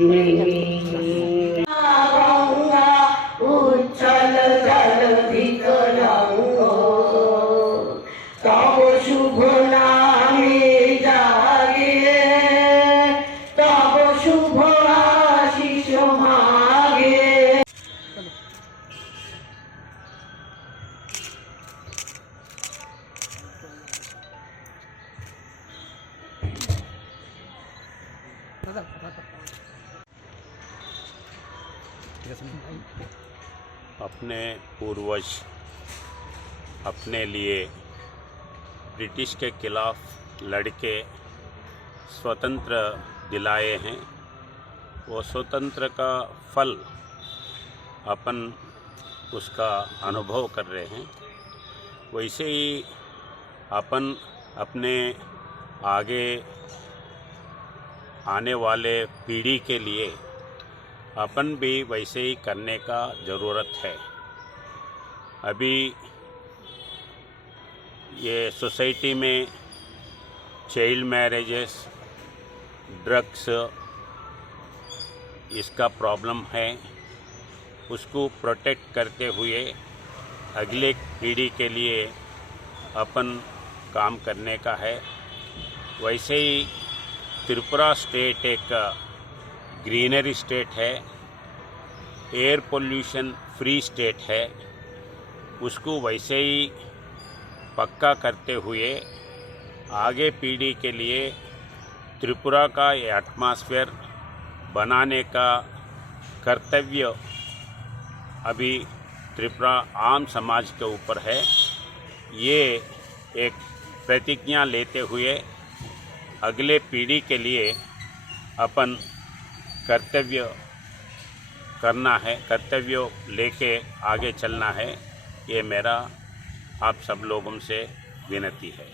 उच्छल जलधिक रंगो तब शुभ नामे जागे तब शुभ आशीष मागे। अपने पूर्वज अपने लिए ब्रिटिश के खिलाफ लड़के स्वतंत्र दिलाए हैं। वो स्वतंत्र का फल अपन उसका अनुभव कर रहे हैं। वैसे ही अपन अपने आगे आने वाले पीढ़ी के लिए अपन भी वैसे ही करने का ज़रूरत है। अभी ये सोसाइटी में चाइल्ड मैरिजेस, ड्रग्स, इसका प्रॉब्लम है। उसको प्रोटेक्ट करते हुए अगले पीढ़ी के लिए अपन काम करने का है। वैसे ही त्रिपुरा स्टेट एक ग्रीनरी स्टेट है, एयर पोल्यूशन फ्री स्टेट है। उसको वैसे ही पक्का करते हुए आगे पीढ़ी के लिए त्रिपुरा का ये एटमॉस्फेयर बनाने का कर्तव्य अभी त्रिपुरा आम समाज के ऊपर है। ये एक प्रतिज्ञा लेते हुए अगले पीढ़ी के लिए अपन कर्तव्य करना है, कर्तव्य लेके आगे चलना है। ये मेरा आप सब लोगों से विनती है।